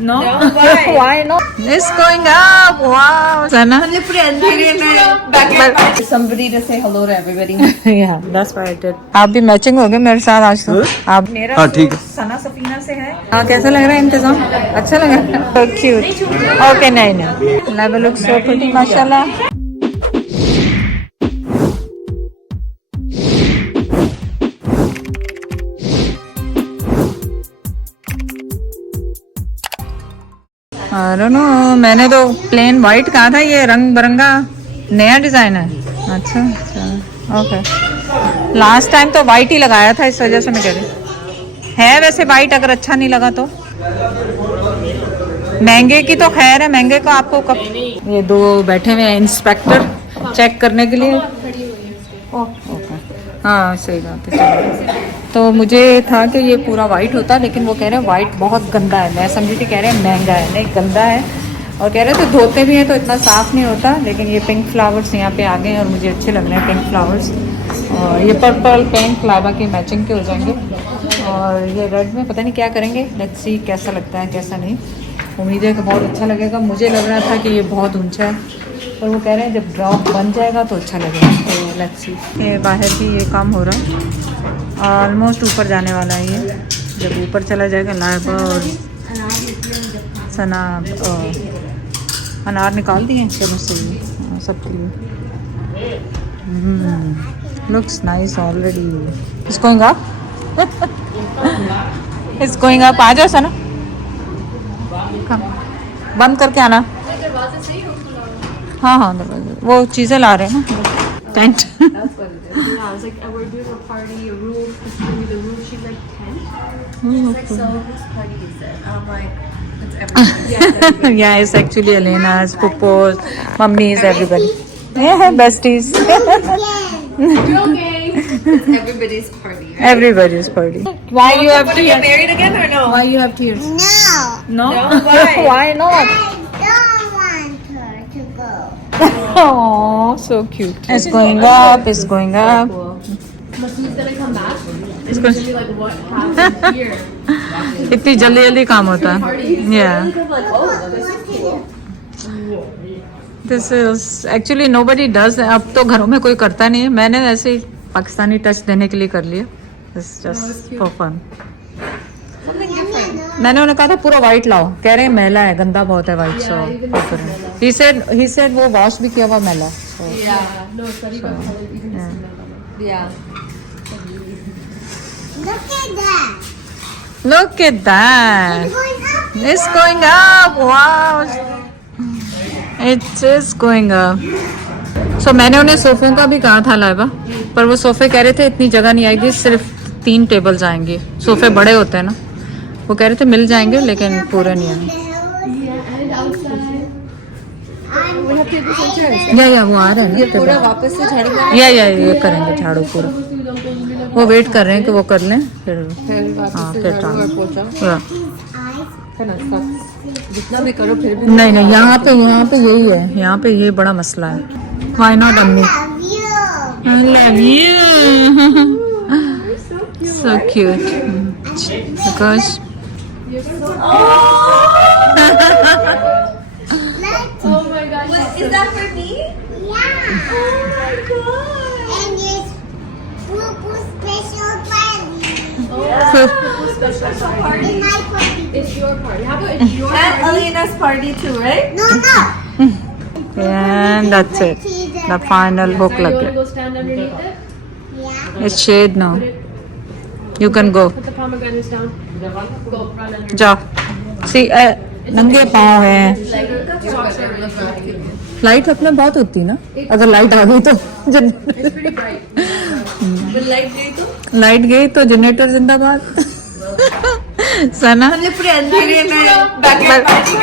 No? Why not? It's going up. Wow. Sana? Somebody to say hello to everybody. Yeah, that's why I did. आप भी matching हो गए मेरे साथ आज तो। आप मेरा हाँ, ठीक है। सना सफीना से है। हाँ, कैसा लग रहा है इंतजाम? अच्छा लग रहा है? So cute. Okay, नहीं। Level looks so pretty, माशाल्लाह। I don't know, मैंने तो प्लेन वाइट कहा था, ये रंग बिरंगा नया डिजाइन है। अच्छा ओके। लास्ट टाइम तो वाइट ही लगाया था, इस वजह से मैं कह रही है। वैसे वाइट अगर अच्छा नहीं लगा तो महंगे की तो खैर है, महंगे का आपको कब। ये दो बैठे हुए हैं इंस्पेक्टर चेक करने के लिए। हाँ सही बात है। चलो, तो मुझे था कि ये पूरा वाइट होता, लेकिन वो कह रहे हैं वाइट बहुत गंदा है। मैं समझी थी कह रहे हैं महंगा है, नहीं गंदा है। और कह रहे थे धोते भी हैं तो इतना साफ़ नहीं होता। लेकिन ये पिंक फ्लावर्स यहाँ पे आ गए हैं और मुझे अच्छे लग रहे हैं पिंक फ्लावर्स। और ये पर्पल पिंक लाइबा की मैचिंग के हो जाएंगे। और ये रेड में पता नहीं क्या करेंगे, लेट्स सी कैसा लगता है कैसा नहीं। उम्मीद है कि बहुत अच्छा लगेगा। मुझे लग रहा था कि ये बहुत ऊंचा है, पर वो कह रहे हैं जब ड्रॉप बन जाएगा तो अच्छा लगेगा। तो लेट्स सी। ये बाहर भी ये काम हो रहा है, ऑलमोस्ट ऊपर जाने वाला है ये। जब ऊपर चला जाएगा लाइबा और सना अनार निकाल दिए। चलो सही है सबके लिए। Looks nice already. It's going up. It's going up. आ जाओ सना, बंद करके आना। हाँ हाँ दरवाजा, वो चीज़ें ला रहे हैं ना tent. Yeah, it's actually Elena's, Pupo's, Mummy's, everybody. Yeah, besties. Everybody's party. Right? Everybody's party. Why you have to get married again or no? Why you have tears? No, No? Why? Why not? I don't want her to go. Oh, so cute. It's going up. It's going up. Masood's gonna come back. It's It's going. gonna be like, what happened here? इतनी जल्दी जल्दी काम होता है। Yeah. This is actually nobody does. अब तो घरों में कोई करता नहीं है। मैंने ऐसे ही पाकिस्तानी टच देने के लिए कर लिया। It's just for fun. मैंने उन्हें कहा था पूरा वाइट लाओ, कह रहे हैं मैला है, गंदा बहुत है वाइट। सो he said वो वॉश भी किया हुआ मैला। Yeah. No, study about color. You can see that. Yeah. Look at that. Look at that. It's going up. It's going up. Wow. It is going up. So मैंने उन्हें सोफों का भी कहा था लाइबा, पर वो सोफे कह रहे थे इतनी जगह नहीं आएगी, सिर्फ 3 टेबल्स आएंगे। सोफे बड़े होते हैं ना, वो कह रहे थे मिल जाएंगे लेकिन पूरे नहीं आएंगे। या वो आ रहे हैं ना पूरा वापस से झाड़ू मार। या ये करेंगे झाड़ू पूरा। वो वेट कर रहे हैं कि वो कर लें फिर। हाँ फिर झाड़ू और पोछा। हाँ। जितना भी करो फिर भी नहीं यहाँ पे यही है, यहाँ पे ये बड़ा मसला है। Why not अम्मी? Love you. I love you. So cute. Because Oh my gosh. Is that for me? Yeah. Oh my god. And it's Poo special party. Special party. It's my party. It's your party. How about it's your And party? Alina's party too, right? No. and that's it. The final hook Now you लग want to गया। go stand underneath it? Yeah. It's shade now. You can go. Put the pomegranates down. Go run under. जाओ। See नंगे पाँव हैं। Light अपने बहुत होती ना, अगर लाइट आ गई तो It's pretty bright. लाइट गई तो लाइट गई तो जनरेटर जिंदाबाद। सना पूरे अंधेरे में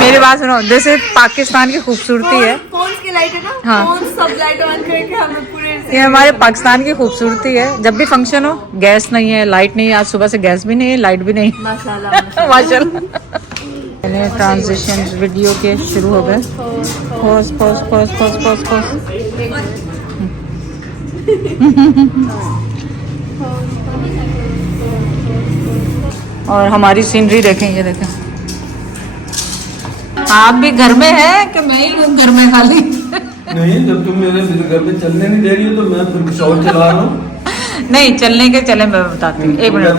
मेरी बात सुनो, जैसे पाकिस्तान की खूबसूरती है, फोन की लाइट है ना। हाँ। फोन सब लाइट ऑन करके हम लोग पूरे ये हमारे पाकिस्तान की खूबसूरती है। जब भी फंक्शन हो, गैस नहीं है, लाइट नहीं है। आज सुबह से गैस भी नहीं है, लाइट भी नहीं। माशाल्लाह। माशाल्लाह। ट्रांजिशन वीडियो के शुरू हो गए। Pose pose pose pose pose pose. और हमारी सीनरी देखें, ये देखें आप भी घर में है कि मैं ही हूँ घर में खाली? नहीं, जब तुम मेरे घर में चलने नहीं दे रही हो तो मैं फिर कुछ और चला रहा हूँ। नहीं, चलने के चले, मैं बताती हूँ, एक मिनट। मैं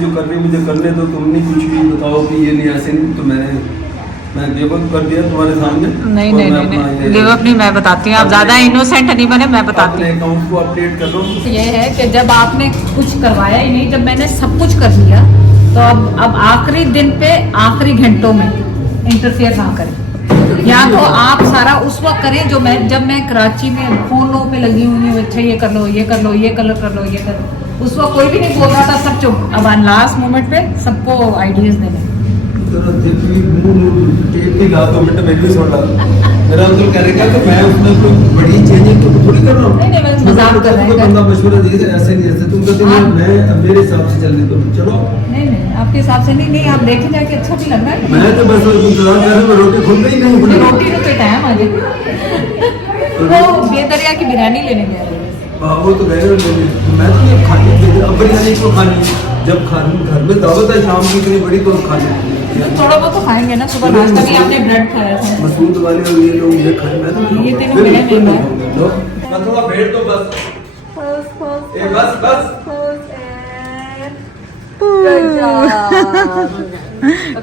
जो कर रही हूँ मुझे करने दो, तुम नहीं कुछ भी बताओ कि ये नहीं ऐसे नहीं, तो मैं गिव अप कर दिया तुम्हारे सामने। नहीं नहीं नहीं, गिव अप नहीं, मैं बताती हूँ, आप ज्यादा इनोसेंट नहीं बने, मैं बताती हूँ। अकाउंट को अपडेट कर लो। ये है कि जब आपने कुछ करवाया ही नहीं, जब मैंने सब कुछ कर लिया, तो अब आखिरी दिन पे आखिरी घंटों में इंटरफेयर ना करें। या तो आप सारा उस वक्त करें जब मैं कराची में फोनों पे लगी हुई हूँ, अच्छा ये कर लो, ये कर लो, ये कलर कर लो, ये कर लो, उस वक्त कोई भी नहीं बोल रहा था, सब चुप। अब लास्ट मोमेंट पे सबको आइडियाज देने। मेरा अंकल करेगा तो मैं उसमें कोई बड़ी चेंजेस तो थोड़ी कर रहा हूँ। नहीं, मैं मजाक कर रहा हूँ। बंदा मशवरा दिए थे ऐसे नहीं, ऐसे तुम कहते हो मैं मेरे हिसाब से चलने दो, चलो। नहीं, आपके हिसाब से नहीं, आप देखे जाके अच्छा भी लग रहा है। मैं तो बस इंतजार कर रहा हूँ, रोटी खुल गई नहीं खुली। रोटी तो पेट है मुझे। वो बेदरिया की बिरयानी लेने गया। वो तो गए मैं तो ये खानी थी, अब बिरयानी को खानी, जब घर में दावत है शाम की इतनी बड़ी तो खानी। थोड़ा बहुत तो खाएंगे ना, सुबह नाश्ता भी आपने ब्रेड खाया था। मसूद वाले और ये लोग ये खाए, मैं तो ये तीनों मिले नहीं लो मैं थोड़ा भेड़ दो बस। ए बस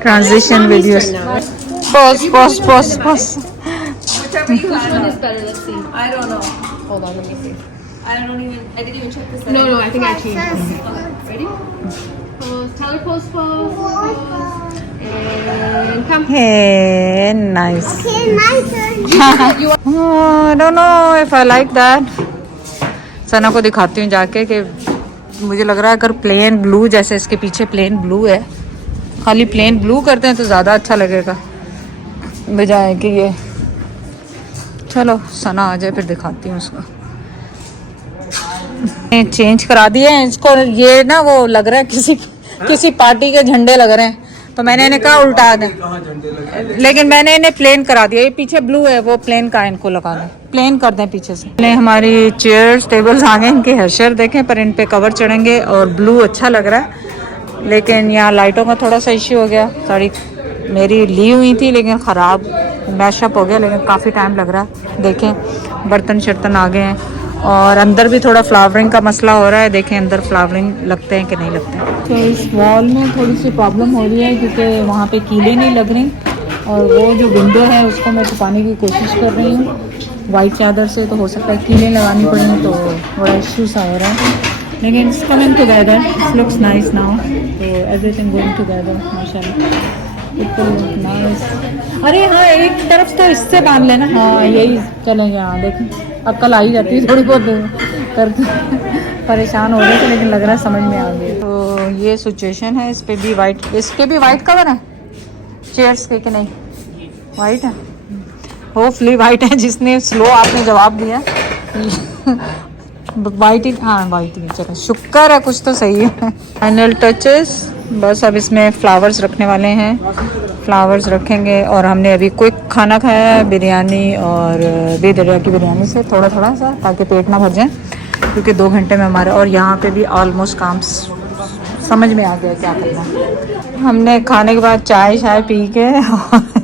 transition videos. Pause. Whichever you Which want. one is better? Let's see. I don't know. Hold on, let me see. I didn't even check this. No, I think I changed. Ready? Pose, Tyler, pose. And come. Hey, nice. Okay, my turn. I don't know if I like that. सना को दिखाती हूँ जाके कि मुझे लग रहा है अगर प्लेन ब्लू, जैसे इसके पीछे प्लेन ब्लू है, खाली प्लेन ब्लू करते हैं तो ज़्यादा अच्छा लगेगा बजाय कि ये। चलो सना आ जाए फिर दिखाती हूँ उसको। चेंज करा दिए हैं इसको, ये ना वो लग रहा है किसी पार्टी के झंडे लग रहे हैं, तो मैंने इन्हें कहा उल्टा दें, लेकिन मैंने इन्हें प्लेन करा दिया। ये पीछे ब्लू है, वो प्लेन का इनको लगा दें, प्लेन कर दें पीछे से। हमारी चेयर्स टेबल्स आ गए, इनके हैशर देखें, पर इन पे कवर चढ़ेंगे और ब्लू अच्छा लग रहा है। लेकिन यहाँ लाइटों का थोड़ा सा इश्यू हो गया, साड़ी मेरी ली हुई थी लेकिन ख़राब मैशअप हो गया, लेकिन काफ़ी टाइम लग रहा है। देखें बर्तन शर्तन आ गए हैं, और अंदर भी थोड़ा फ्लावरिंग का मसला हो रहा है। देखें अंदर फ्लावरिंग लगते हैं कि नहीं लगते हैं। तो इस वॉल में थोड़ी सी प्रॉब्लम हो रही है क्योंकि वहाँ पे कीलें नहीं लग रही, और वो जो विंडो है उसको मैं छुपाने की कोशिश कर रही हूँ वाइट चादर से, तो हो सकता है कीलें लगानी पड़ी, तो बड़ा इशू सा हो रहा है। लेकिन it's coming together, it looks nice now, तो एवरीथिंग गोइंग टुगेदर माशाल्लाह। नाइस। अरे हाँ, एक तरफ तो इससे बांध लेना, हाँ यही चलेंगे। हाँ देखें अब कल आ ही जाती है, थोड़ी बहुत करके परेशान हो रहे थे, लेकिन लग रहा है समझ में आ गया। तो ये सिचुएशन है। इस पे भी वाइट कवर है चेयर्स के, कि नहीं वाइट है, होपफुली वाइट है। जिसने स्लो आपने जवाब दिया वाइट ही, हाँ वाइट ही, चलो शुक्र है कुछ तो सही है। फाइनल टचेस बस, अब इसमें फ्लावर्स रखने वाले हैं, फ्लावर्स रखेंगे। और हमने अभी क्विक खाना खाया है, बिरयानी और बेदरिया की बिरयानी से थोड़ा सा, ताकि पेट ना भर जाए, क्योंकि 2 घंटे में हमारे। और यहाँ पे भी ऑलमोस्ट काम समझ में आ गया क्या करना। हमने खाने के बाद चाय पी के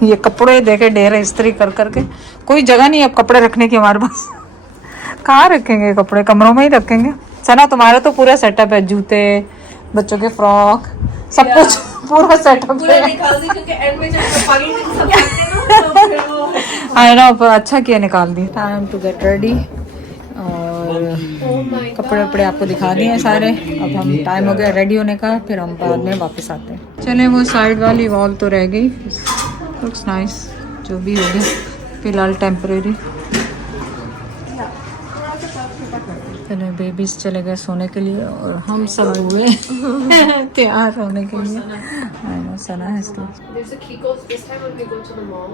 ये कपड़े देखे ढेर इस्त्री कर करके, कोई जगह नहीं अब कपड़े रखने की हमारे पास। कहाँ रखेंगे कपड़े, कमरों में ही रखेंगे। सना तुम्हारा तो पूरा सेटअप है, जूते, बच्चों के फ्रॉक, सब कुछ पूरा सेटअप पूरा है। निकाल दी क्योंकि एंड में जब पानी में सब करते हैं ना तो फिर वो आई नो, अच्छा किया निकाल दी। टाइम टू गेट रेडी, और कपड़े वपड़े आपको दिखा दिए हैं सारे। अब हम टाइम हो गया रेडी होने का, फिर हम बाद में वापस आते हैं। चले, वो साइड वाली वॉल तो रह गई, लुक्स नाइस, जो भी हो गया फिलहाल टेम्परेरी। चले बेबीज चले गए सोने के लिए, और हम सब हुए तैयार होने के लिए। सना है इसलिए There's a Kiko's. This time when we go to the mall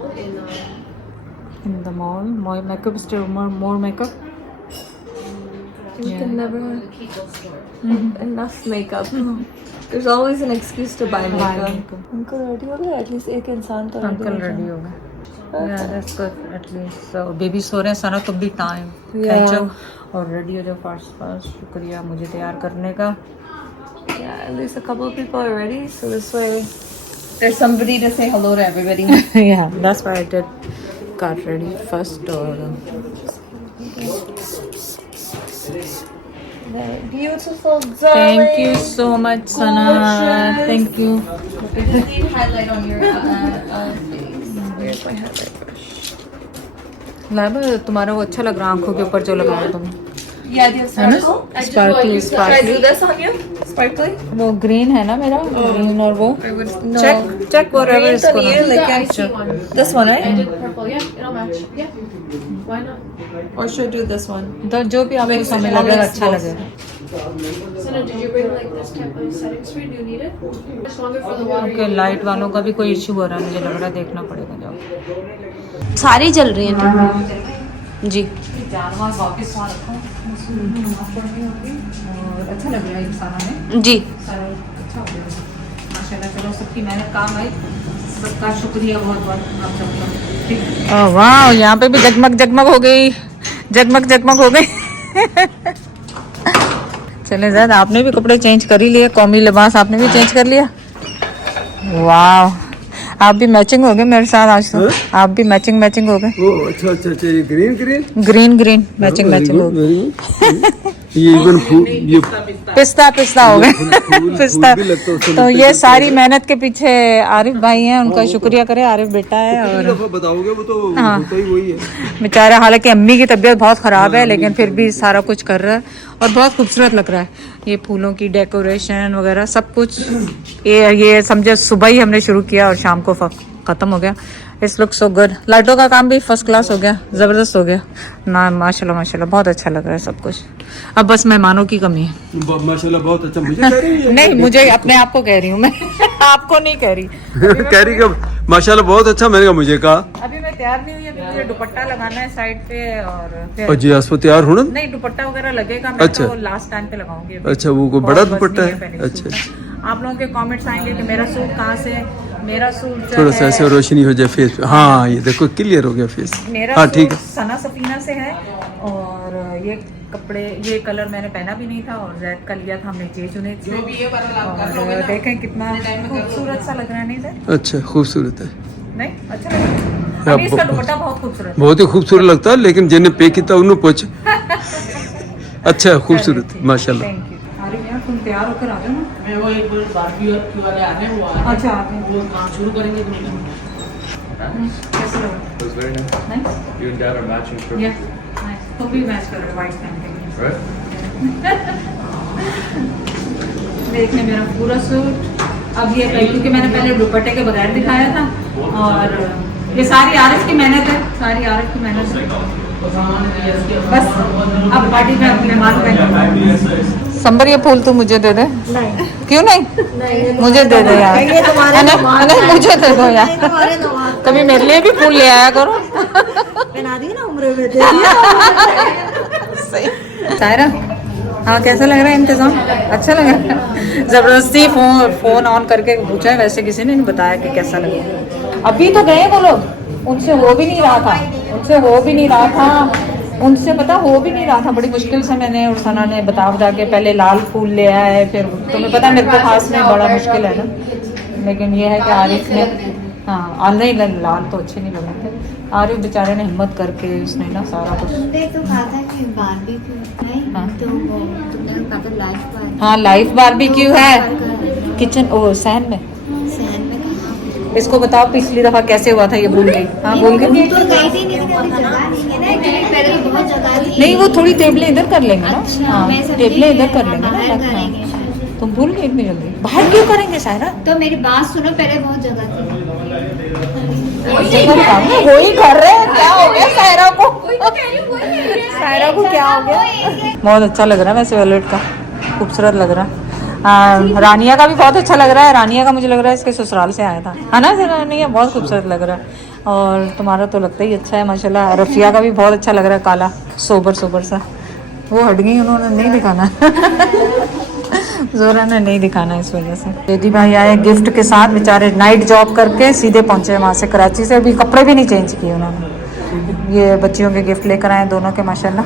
in the mall, more makeup, still more makeup. we Yeah. can never the Kiko store. enough makeup. There's always an excuse to buy makeup. makeup. Uncle ready हो गए, at least एक इंसान तो uncle ready हो गए। Yeah, that's good. At least baby सो रहे हैं। सना तुम भी टाइम Yeah. खींचो और रेडी हो जाओ फास्ट। शुक्रिया मुझे तैयार करने का। Yeah, at least a couple of people are ready, so this way There's somebody to say hello to everybody. Yeah, that's why I did got ready first. Or Beautiful, darling. thank you so much, Sana. Gorgeous. Thank you. Need highlight on your face. Where's my highlight brush? लाभ तुम्हारा वो अच्छा लग रहा है आंखों के ऊपर जो लगाया तुमने Yeah, do you है ना sparkle? Sparkly Should I sparkly do this on you? Sparkly? वो ग्रीन है ना मेरा ग्रीन और वो No. चेक whatever Green's इसको on ना you, like The extra. icy one. This one, I right? did purple. Yeah, it'll match. Yeah. Why not? Or should I do this one? तो जो भी आपको Mix it. समय I'll लगेगा mix अच्छा both. लगेगा Sana, did you bring like this type of setting spray? Do you need it? It's longer for the water. Okay light वालों का भी कोई इश्यू हो रहा है मुझे लग रहा है देखना पड़ेगा जाओ सारी चल रही हैं जी। जानवर वापस वहाँ रखो और अच्छा लग रहा है इंसाना में जी सारा अच्छा हो गया माशाल्लाह चलो सबकी मेहनत काम आई सबका शुक्रिया बहुत बहुत आप सबका ठीक वाह यहाँ पे भी जगमग जगमग हो गई जगमग जगमग हो गई चले ज़्यादा आपने भी कपड़े चेंज कर ही लिए कौमी लिबास आपने भी चेंज कर लिया वाह आप भी मैचिंग हो गए मेरे साथ आज तो आप भी मैचिंग मैचिंग हो गए ओ अच्छा अच्छा अच्छा ये green green green green matching matching हो गए ये इवन फूल ये पिस्ता पिस्ता हो गए पिस्ता भी लगता है उसको तो ये सारी मेहनत के पीछे आरिफ भाई हैं उनका शुक्रिया करें आरिफ बेटा है और दफा बताओगे वो तो होता ही वही है बेचारा हालांकि अम्मी की तबीयत बहुत ख़राब है लेकिन फिर भी सारा कुछ कर रहा है और बहुत खूबसूरत लग रहा है ये फूलों की डेकोरेशन वगैरह सब कुछ ये समझे सुबह ही हमने शुरू किया और शाम को ख़त्म हो गया इस लुक सो गुड लाइटों का काम भी फर्स्ट क्लास हो गया ज़बरदस्त हो गया ना माशाल्लाह माशाल्लाह बहुत अच्छा लग रहा है सब कुछ अब बस मेहमानों की कमी है माशाल्लाह बहुत अच्छा मुझे कह रही है नहीं मुझे अपने आप को कह रही हूँ मैं आपको नहीं कह रही कह रही कब माशाल्लाह बहुत अच्छा मैंने कहा मुझे कहा अभी मैं तैयार नहीं हुई अभी मुझे दुपट्टा लगाना है साइड पे और फिर और जी आसपो तैयार होना नहीं दुपट्टा वगैरह लगेगा मैं अच्छा। तो लास्ट टाइम पे लगाऊंगी अभी। अच्छा वो कोई बहुत बड़ा बस दुपट्टा नहीं है पहले अच्छा सूट का। आप लोगों के कमेंट्स आएंगे कि मेरा सूट कहाँ से मेरा सूट जो थोड़ा सा है, ऐसे रोशनी हो जाए फेस पे हाँ ये देखो क्लियर हो गया फेस मेरा हाँ ठीक सूट सना सफीना से है और ये कपड़े ये कलर मैंने पहना भी नहीं था और रेड का लिया था हमने जे जुनेद से और देखें कितना खूबसूरत सा लग रहा है नहीं सर है अच्छा खूबसूरत है नहीं अच्छा लग रहा है अभी इसका दुपट्टा बहुत खूबसूरत है बहुत ही खूबसूरत लगता है लेकिन जिन्हें पे किया उन्होंने पूछ अच्छा है खूबसूरत है माशाल्लाह थैंक यू अरे यार तुम तैयार होकर आ जाओ ना मैं वो एक बार बारबी वाले आ रहे हैं वो आ रहे हैं अच्छा आप वो काम शुरू करेंगे तो कैसे लग रहा It was very nice. है nice You and Dad are matching for या नाइस तो भी मैच कर रहे वाइट पहन के right? देखने मेरा पूरा सूट अब ये क्योंकि मैंने पहले दुपट्टे के बगैर दिखाया था और ये सारी आरिफ की मेहनत है सारी आरिफ की मेहनत है बस अब पार्टी में अपने मेहमान संबर ये फूल तू मुझे दे दे क्यों नहीं मुझे दे दे यार नहीं मुझे दे दो यार कभी मेरे लिए भी फूल ले आया करो सायरा हाँ कैसा लग रहा है इंतजाम अच्छा लग रहा है जबरदस्ती फोन ऑन करके पूछा है वैसे किसी ने नहीं बताया कि कैसा लगे अभी तो गए वो लोग उनसे हो भी नहीं रहा था उनसे पता हो भी नहीं रहा था बड़ी मुश्किल से मैंने और सना ने बता के पहले लाल फूल ले आए फिर तुम्हें पता मेरे को खास में बड़ा मुश्किल है ना लेकिन ये है कि आरिफ ने हाँ नहीं लाल तो अच्छे नहीं लग रहे थे आरिफ बेचारे ने हिम्मत करके उसने ना सारा कुछ तुमने तो कहा था कि बारबेक्यू है हाँ। तो वो तुमने कहा था लाइव बार हाँ लाइव बारबेक्यू है किचन ओ सहन में सहन में कहा इसको बताओ पिछली दफा कैसे हुआ था ये भूल गई हाँ भूल गई तो गई थी नहीं तो जगह नहीं है ना एक्चुअली पहले तो बहुत जगह थी नहीं वो थोड़ी टेबलें इधर कर लेंगे ना अच्छा, हाँ मैं समझी टेबलें इधर कर कि लेंगे ना बाहर हाँ। करेंगे शायद। तुम भूल गई इतनी जल्दी बाहर क्यों करेंगे सायरा तो मेरी बात सुनो पहले बहुत जगह थी वही कर रहे हैं क्या हो गया सायरा को सायरा को क्या हो गया बहुत अच्छा लग रहा है वैसे वैलेट का खूबसूरत लग रहा है रानिया का भी बहुत अच्छा लग रहा है रानिया का मुझे लग रहा है इसके ससुराल से आया था है ना रानिया बहुत खूबसूरत लग रहा है और तुम्हारा तो लगता ही अच्छा है माशाल्लाह रफिया का भी बहुत अच्छा लग रहा है काला सोबर सोबर सा वो हट गई उन्होंने नहीं दिखाना जोरा ने नहीं दिखाना इस वजह से दीदी भाई आए गिफ्ट के साथ बेचारे नाइट जॉब करके सीधे पहुंचे वहाँ से कराची से अभी कपड़े भी नहीं चेंज किए उन्होंने ये बच्चियों के गिफ्ट लेकर आए दोनों के माशाल्लाह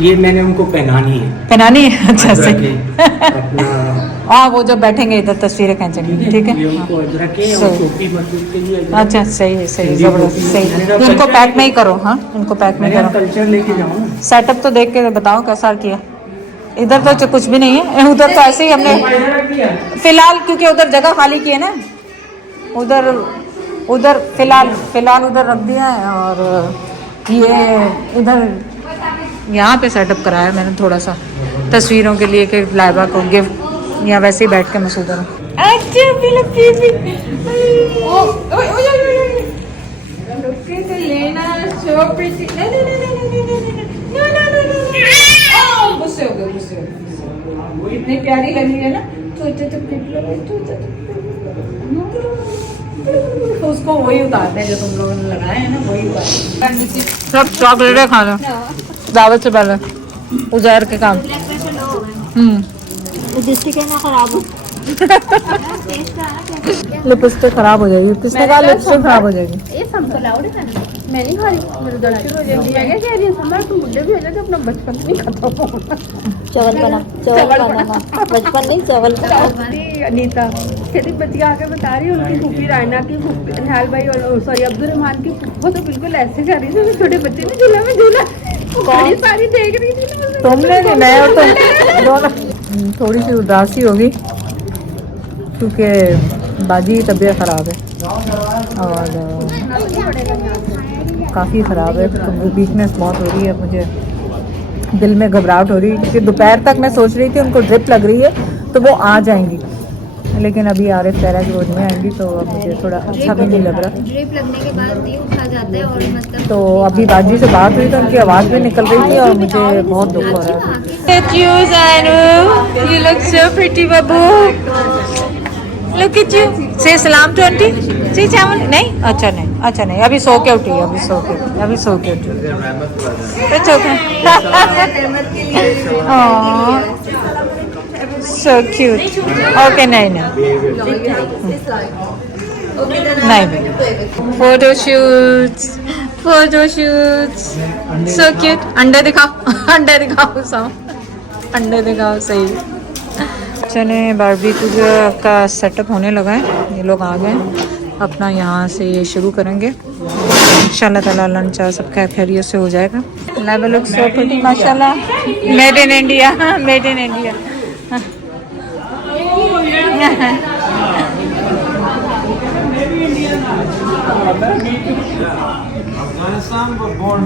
ये मैंने उनको पहनानी है। पहनानी है, अच्छा अजरक सही। है, अपना हाँ, वो जब बैठेंगे इधर तस्वीरें खींचेंगे, ठीक है। ये उनको अजरक है और सही। टोपी मस्जिद के लिए अजरक। अच्छा, सही है, सही, हिंदी जबरदस्त, टोपी। सही। मैंने कहा तो इनको कल्चर पैक में ही करो, हाँ, इनको पैक में मैंने करो। कल्चर लेके जाऊँ ना। सेटअप तो देख के बताओ कैसा किया। इधर तो कुछ भी नहीं है, उधर तो ऐसे ही हमने फिलहाल, क्योंकि उधर जगह खाली की है ना, उधर उधर फिलहाल उधर रख दिया है। और ये इधर यहाँ पे सेटअप कराया मैंने थोड़ा सा तस्वीरों के लिए कि लाइबा को गिफ्ट, या वैसे ही बैठ के मसूदा रहा। अच्छा गुस्से हो गए, इतनी प्यारी लगी है ना, तो उसको वही उतारते हैं जो तुम लोगों ने लगाए हैं ना, वही उतारते। सब चॉकलेट खा लो दावत से पहले, उजायर के काम। डिस्ट्रिक्ट है ना खराब हो। लिपस्टिक खराब हो जाएगी, किसने कहा लिपस्टिक खराब हो जाएगी? ये सबको लाउड है ना, मैं नहीं खा रही, मेरे दर्द शुरू हो जाएगी। मैं क्या कह रही हूँ, समर तुम बुढ़े भी हो जाते अपना बचपन नहीं खत्म होगा। चावल का नाम बचपन नहीं, चावल का नाम। अनीता कहती बच्ची आके बता रही है उनकी फूफी रायना की, फूफी निहाल भाई और सॉरी अब्दुल रहमान की, वो तो बिल्कुल ऐसे कर रही थी छोटे बच्चे ने झूला में झूला, बड़ी सारी देख रही थी। तुमने नहीं, मैं और तुम दोनों। थोड़ी सी उदासी होगी क्योंकि बाजी की तबीयत ख़राब है और काफ़ी ख़राब है, तो वीकनेस बहुत हो रही है, मुझे दिल में घबराहट हो रही है क्योंकि दोपहर तक मैं सोच रही थी उनको ड्रिप लग रही है तो वो आ जाएंगी, लेकिन अभी आरिफ कह रहा है कि वो नहीं आएंगी, तो अब मुझे थोड़ा अच्छा भी नहीं लग रहा। ड्रिप लगने के बाद नहीं उठा जाता है और मतलब तो अभी बाजी से बात हुई तो उनकी आवाज़ भी निकल रही थी और मुझे बहुत दुख हो रहा है। You look so pretty, babu. Look at you. Say salam to auntie. Say चावल नहीं, अच्छा नहीं, अभी सो के उठी, अभी सो के उठी। It's okay. So cute. Okay, नहीं। Photo shoots so cute. अंडे दिखाओ सब, अंडे दिखाओ, सही। चले बारबेक्यू का सेटअप होने लगा है, ये लोग आ गए, अपना यहाँ से ये शुरू करेंगे इंशाल्लाह ताला। लंच सब खैरियत से हो जाएगा। लेवल लुक सो प्रिटी माशाल्लाह, मेड इन इंडिया। अफगानिस्तान को बोर्ड